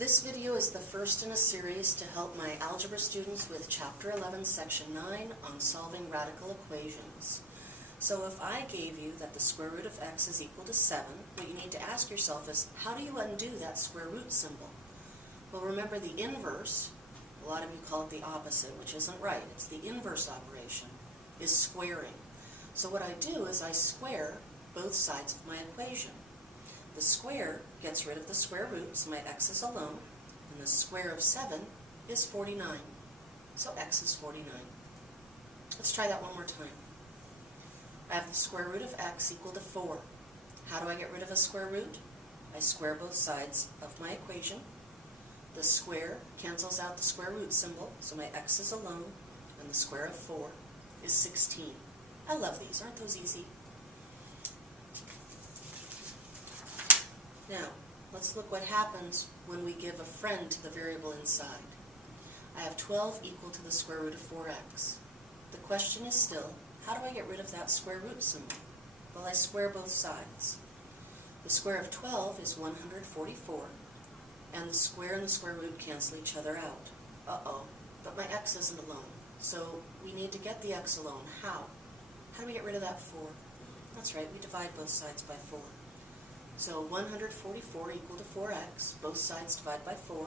This video is the first in a series to help my algebra students with Chapter 11, Section 9 on solving radical equations. So if I gave you that the square root of x is equal to 7, what you need to ask yourself is, how do you undo that square root symbol? Well, remember the inverse, a lot of you call it the opposite, which isn't right. It's the inverse operation, is squaring. So what I do is I square both sides of my equation. The square gets rid of the square root, so my x is alone, and the square of 7 is 49. So x is 49. Let's try that one more time. I have the square root of x equal to 4. How do I get rid of a square root? I square both sides of my equation. The square cancels out the square root symbol, so my x is alone, and the square of 4 is 16. I love these. Aren't those easy? Now, let's look what happens when we give a friend to the variable inside. I have 12 equal to the square root of 4x. The question is still, how do I get rid of that square root symbol? Well, I square both sides. The square of 12 is 144, and the square and the square root cancel each other out. Uh-oh, but my x isn't alone, so we need to get the x alone. How? How do we get rid of that 4? That's right, we divide both sides by 4. So 144 equal to 4x, both sides divide by 4.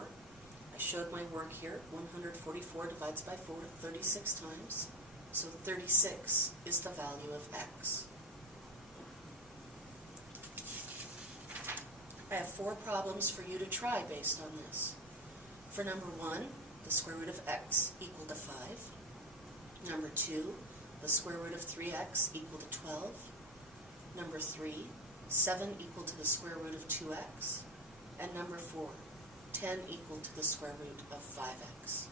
I showed my work here. 144 divides by 4 36 times. So 36 is the value of x. I have 4 problems for you to try based on this. For number 1, the square root of x equal to 5. Number 2, the square root of 3x equal to 12. Number 3, 7 equal to the square root of 2x, and number 4, 10 equal to the square root of 5x.